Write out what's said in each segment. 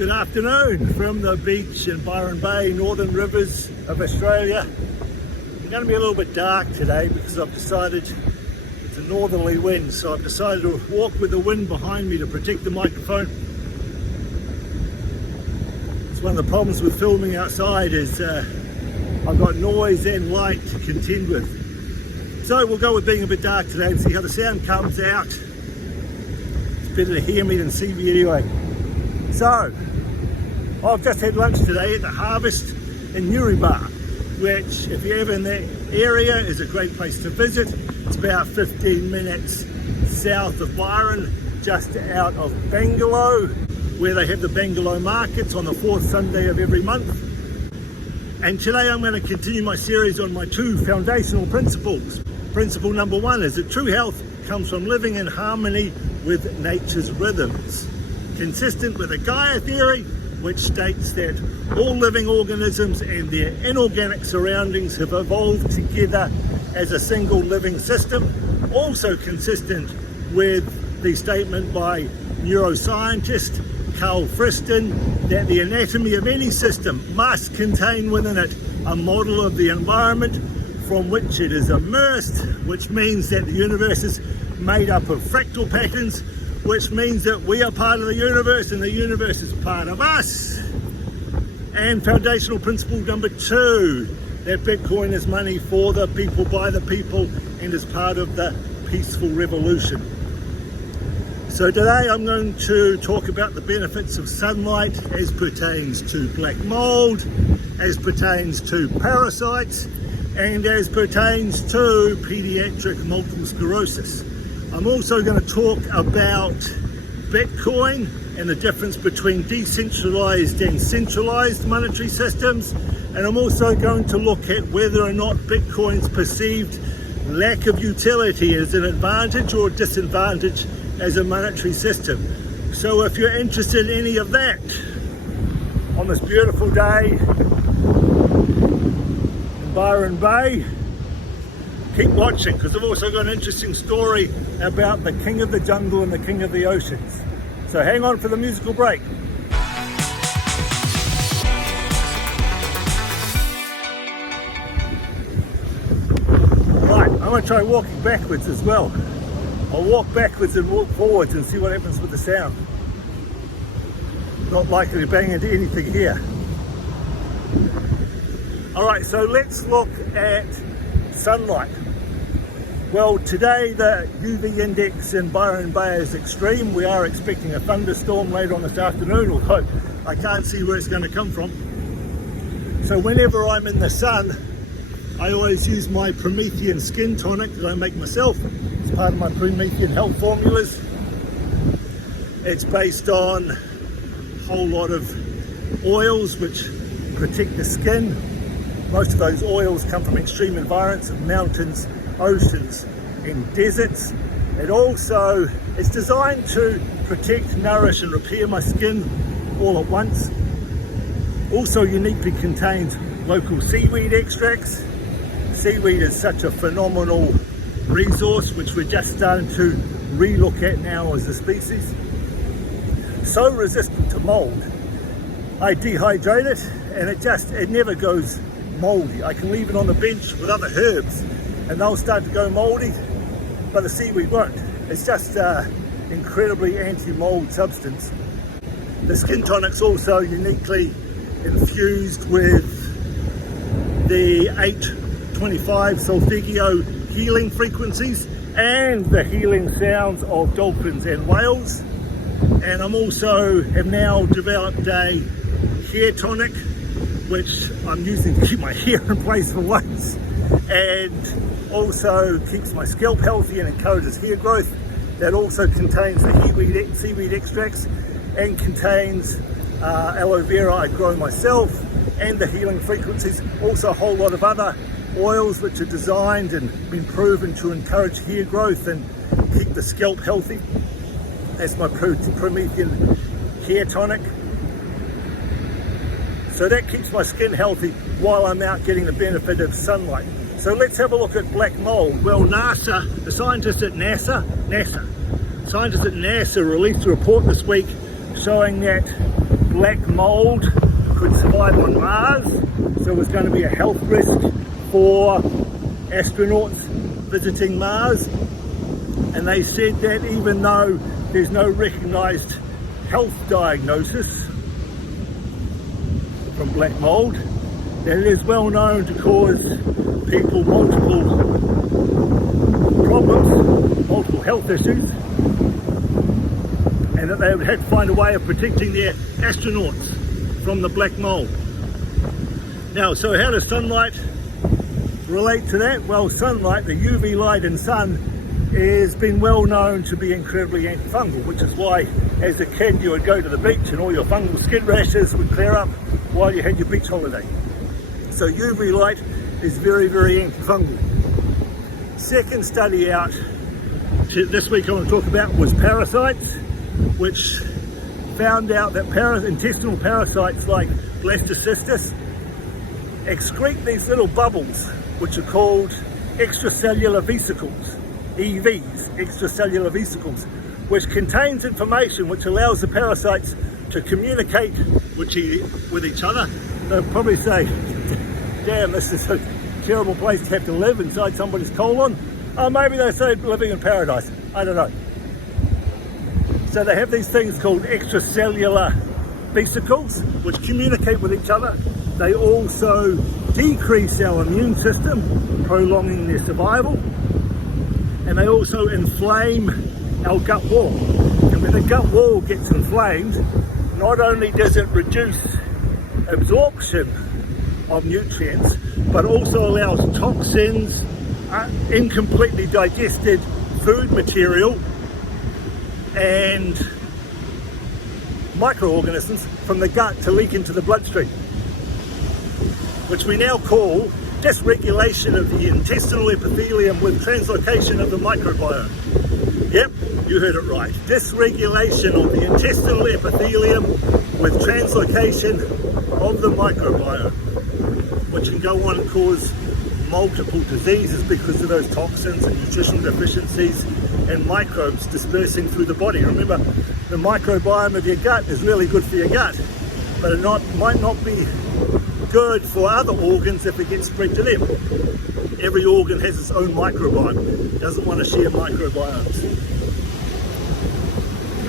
Good afternoon from the beach in Byron Bay, Northern Rivers of Australia. It's going to be a little bit dark today because I've decided it's a northerly wind, so I've decided to walk with the wind behind me to protect the microphone. It's one of the problems with filming outside is I've got noise and light to contend with. So we'll go with being a bit dark today and see how the sound comes out. It's better to hear me than see me anyway. So, I've just had lunch today at the Harvest in Newrybar, which, if you're ever in that area, is a great place to visit. It's about 15 minutes south of Byron, just out of Bangalow, where they have the Bangalow markets on the fourth Sunday of every month. And today I'm going to continue my series on my two foundational principles. Principle number one is that true health comes from living in harmony with nature's rhythms, consistent with the Gaia theory, which states that all living organisms and their inorganic surroundings have evolved together as a single living system. Also consistent with the statement by neuroscientist Carl Friston that the anatomy of any system must contain within it a model of the environment from which it is immersed, which means that the universe is made up of fractal patterns, which means that we are part of the universe and the universe is part of us. And foundational principle number two, that Bitcoin is money for the people, by the people, and is part of the peaceful revolution. So today I'm going to talk about the benefits of sunlight as pertains to black mold, as pertains to parasites, and as pertains to paediatric multiple sclerosis. I'm also going to talk about Bitcoin and the difference between decentralized and centralized monetary systems. And I'm also going to look at whether or not Bitcoin's perceived lack of utility is an advantage or disadvantage as a monetary system. So if you're interested in any of that on this beautiful day in Byron Bay, keep watching, because I've also got an interesting story about the king of the jungle and the king of the oceans. So hang on for the musical break. Right, I'm going to try walking backwards as well. I'll walk backwards and walk forwards and see what happens with the sound. Not likely to bang into anything here. Alright, so let's look at sunlight. Well, today the UV index in Byron Bay is extreme. We are expecting a thunderstorm later on this afternoon, although I can't see where it's going to come from. So whenever I'm in the sun, I always use my Promethean skin tonic that I make myself. It's part of my Promethean health formulas. It's based on a whole lot of oils which protect the skin. Most of those oils come from extreme environments of mountains, oceans and deserts. It's designed to protect, nourish and repair my skin all at once. Also uniquely contains local seaweed extracts. Seaweed is such a phenomenal resource which we're just starting to re-look at now as a species. So resistant to mold. I dehydrate it and it never goes moldy. I can leave it on the bench with other herbs and they'll start to go moldy, but the seaweed won't. It's just incredibly anti-mold substance. The skin tonic's also uniquely infused with the 825 solfeggio healing frequencies and the healing sounds of dolphins and whales. And I'm also have now developed a hair tonic which I'm using to keep my hair in place for once, and also keeps my scalp healthy and encourages hair growth. That also contains the seaweed extracts and contains aloe vera I grow myself, and the healing frequencies. Also a whole lot of other oils which are designed and been proven to encourage hair growth and keep the scalp healthy. That's my Promethean hair tonic. So that keeps my skin healthy while I'm out getting the benefit of sunlight. So let's have a look at black mold. Well, the scientists at NASA released a report this week showing that black mold could survive on Mars, so it was going to be a health risk for astronauts visiting Mars. And they said that even though there's no recognized health diagnosis from black mold, that it is well known to cause people multiple problems, multiple health issues, and that they would have to find a way of protecting their astronauts from the black mold. Now, so how does sunlight relate to that? Well, sunlight, the UV light in sun, has been well known to be incredibly antifungal, which is why as a kid you would go to the beach and all your fungal skin rashes would clear up while you had your beach holiday. So UV light is very, very antifungal. Second study out this week I want to talk about was parasites, which found out that intestinal parasites like blastocystis excrete these little bubbles which are called extracellular vesicles, EVs, extracellular vesicles, which contains information which allows the parasites to communicate with each other. They'll probably say, damn, this is a terrible place to have to live inside somebody's colon. Or maybe they say living in paradise, I don't know. So they have these things called extracellular vesicles which communicate with each other. They also decrease our immune system, prolonging their survival. And they also inflame our gut wall. And when the gut wall gets inflamed, not only does it reduce absorption of nutrients, but also allows toxins, incompletely digested food material, and microorganisms from the gut to leak into the bloodstream, which we now call dysregulation of the intestinal epithelium with translocation of the microbiome. Yep, you heard it right. Dysregulation of the intestinal epithelium with translocation of the microbiome, which can go on and cause multiple diseases because of those toxins and nutritional deficiencies and microbes dispersing through the body. Remember, the microbiome of your gut is really good for your gut, but it might not be good for other organs if it gets spread to them. Every organ has its own microbiome. It doesn't want to share microbiomes.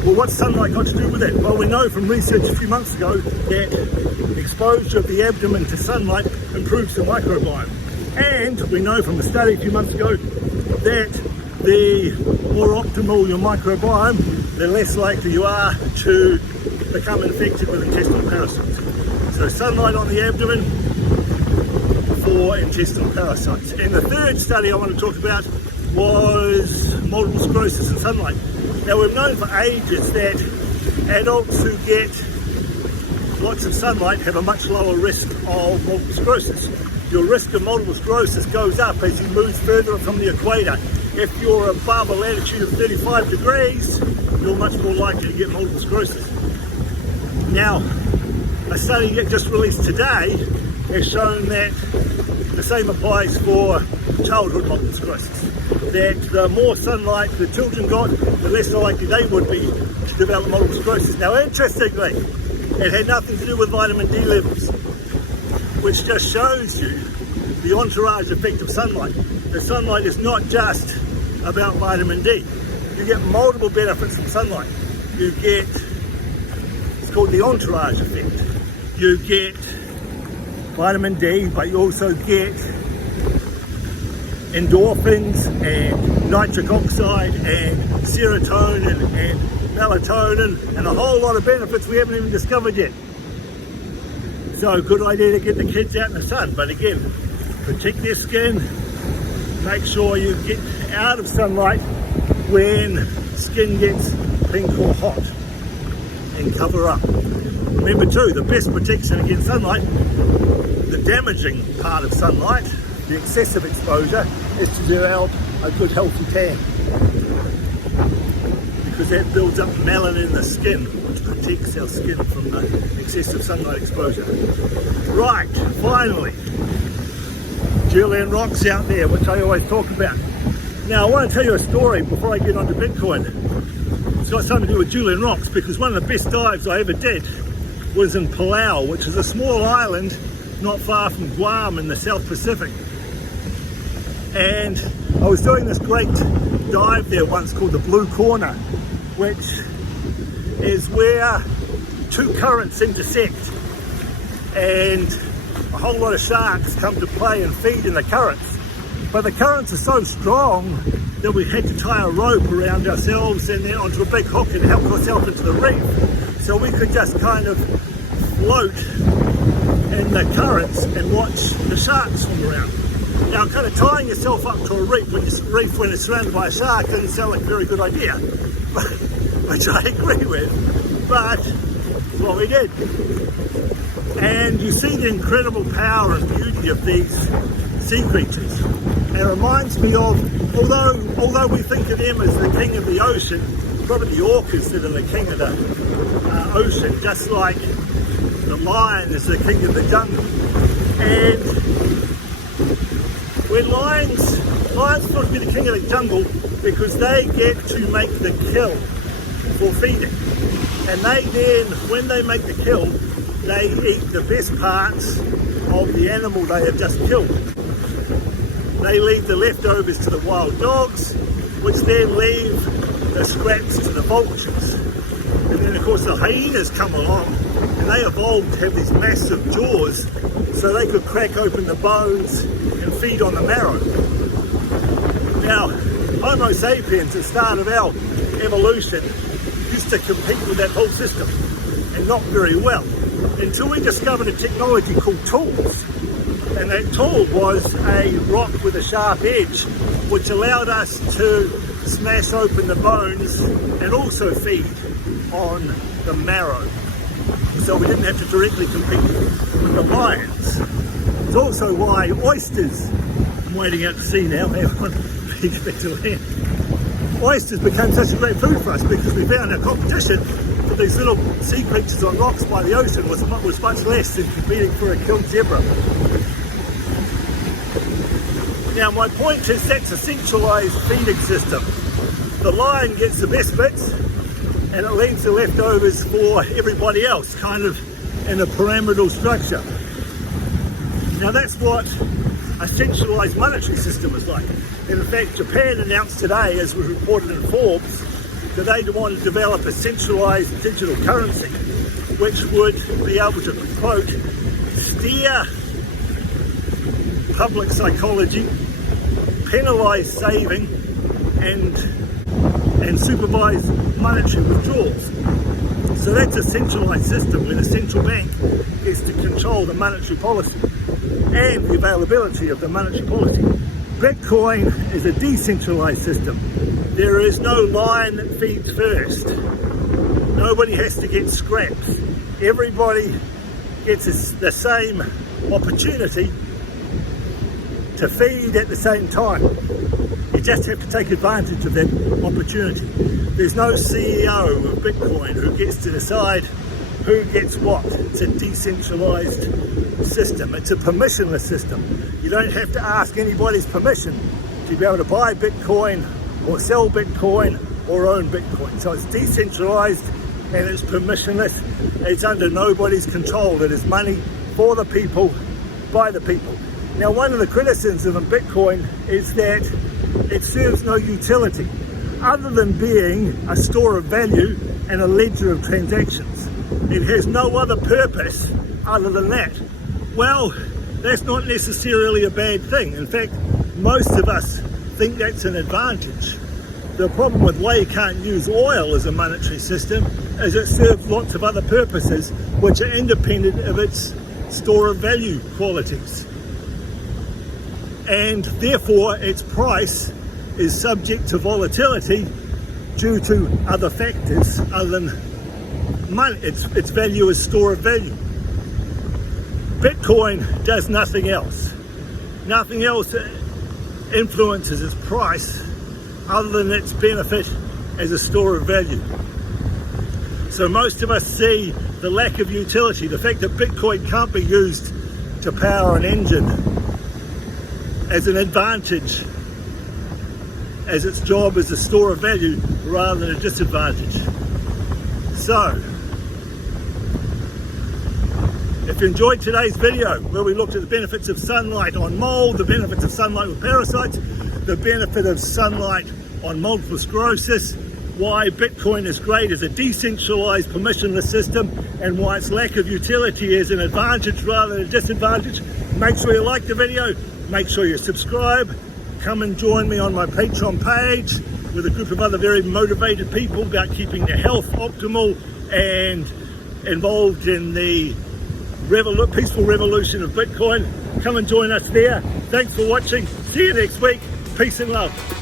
Well, what's sunlight got to do with that? Well, we know from research a few months ago that exposure of the abdomen to sunlight improves the microbiome. And we know from a study a few months ago that the more optimal your microbiome, the less likely you are to become infected with intestinal parasites. So sunlight on the abdomen for intestinal parasites. And the third study I want to talk about was multiple sclerosis and sunlight. Now, we've known for ages that adults who get lots of sunlight have a much lower risk of multiple sclerosis. Your risk of multiple sclerosis goes up as you move further from the equator. If you're above a latitude of 35 degrees, you're much more likely to get multiple sclerosis. Now, a study just released today has shown that the same applies for childhood multiple sclerosis. That the more sunlight the children got, the less likely they would be to develop multiple sclerosis. Now, interestingly, it had nothing to do with vitamin D levels, which just shows you the entourage effect of sunlight. The sunlight is not just about vitamin D. You get multiple benefits from sunlight. You get, it's called the entourage effect. You get vitamin D, but you also get endorphins and nitric oxide and serotonin and melatonin and a whole lot of benefits we haven't even discovered yet. So good idea to get the kids out in the sun, but again, protect their skin, make sure you get out of sunlight when skin gets pink or hot, and cover up. Remember too, the best protection against sunlight, the damaging part of sunlight, the excessive exposure, is to develop a good healthy tan, because that builds up melanin in the skin, which protects our skin from the excessive sunlight exposure. Right, finally, Julian rocks out there, which I always talk about. Now, I want to tell you a story before I get onto Bitcoin. It's got something to do with Julian rocks, because one of the best dives I ever did was in Palau, which is a small island not far from Guam in the South Pacific. And I was doing this great dive there once called the Blue Corner, which is where two currents intersect and a whole lot of sharks come to play and feed in the currents. But the currents are so strong that we had to tie a rope around ourselves and then onto a big hook and help ourselves into the reef. So we could just kind of float in the currents and watch the sharks swim around. Now, kind of tying yourself up to a reef when it's surrounded by a shark doesn't sound like a very good idea, which I agree with, but it's what we did. And you see the incredible power and beauty of these sea creatures. And it reminds me of, although we think of them as the king of the ocean, probably the orcas that are the king of the ocean, just like the lion is the king of the jungle. And when lions thought to be the king of the jungle because they get to make the kill for feeding. And they then, when they make the kill, they eat the best parts of the animal they have just killed. They leave the leftovers to the wild dogs, which then leave the scraps to the vultures. And then of course the hyenas come along and they evolved to have these massive jaws so they could crack open the bones and feed on the marrow. Now, Homo sapiens at the start of our evolution used to compete with that whole system, and not very well, until we discovered a technology called tools. And that tool was a rock with a sharp edge, which allowed us to smash open the bones and also feed on the marrow. So we didn't have to directly compete with the lions. It's also why oysters, I'm wading out to sea now, get back to land. Oysters became such a great food for us because we found our competition for these little sea creatures on rocks by the ocean was much less than competing for a killed zebra. Now my point is that's a centralised feeding system. The lion gets the best bits and it leaves the leftovers for everybody else, kind of in a pyramidal structure. Now that's what a centralised monetary system is like. And in fact, Japan announced today, as was reported in Forbes, that they want to develop a centralised digital currency, which would be able to, quote, steer public psychology, penalise saving, and supervise monetary withdrawals. So that's a centralised system where the central bank gets to control the monetary policy and the availability of the monetary policy. Bitcoin is a decentralised system. There is no line that feeds first. Nobody has to get scraps. Everybody gets the same opportunity to feed at the same time. You just have to take advantage of that opportunity. There's no CEO of Bitcoin who gets to decide who gets what. It's a decentralised system. It's a permissionless system. You don't have to ask anybody's permission to be able to buy Bitcoin or sell Bitcoin or own Bitcoin. So it's decentralised and it's permissionless. It's under nobody's control. It is money for the people, by the people. Now, one of the criticisms of Bitcoin is that it serves no utility other than being a store of value and a ledger of transactions. It has no other purpose other than that. Well, that's not necessarily a bad thing. In fact, most of us think that's an advantage. The problem with why you can't use oil as a monetary system is it serves lots of other purposes which are independent of its store of value qualities. And therefore its price is subject to volatility due to other factors other than money. Its value is store of value. Bitcoin does nothing else. Nothing else influences its price other than its benefit as a store of value. So most of us see the lack of utility, the fact that Bitcoin can't be used to power an engine, as an advantage, as its job as a store of value rather than a disadvantage. So If you enjoyed today's video, where we looked at the benefits of sunlight on mold, the benefits of sunlight with parasites, the benefit of sunlight on multiple sclerosis, why Bitcoin is great as a decentralised permissionless system, and why its lack of utility is an advantage rather than a disadvantage. Make sure you like the video, make sure you subscribe, come and join me on my Patreon page with a group of other very motivated people about keeping their health optimal and involved in the peaceful revolution of Bitcoin. Come and join us there. Thanks for watching. See you next week. Peace and love.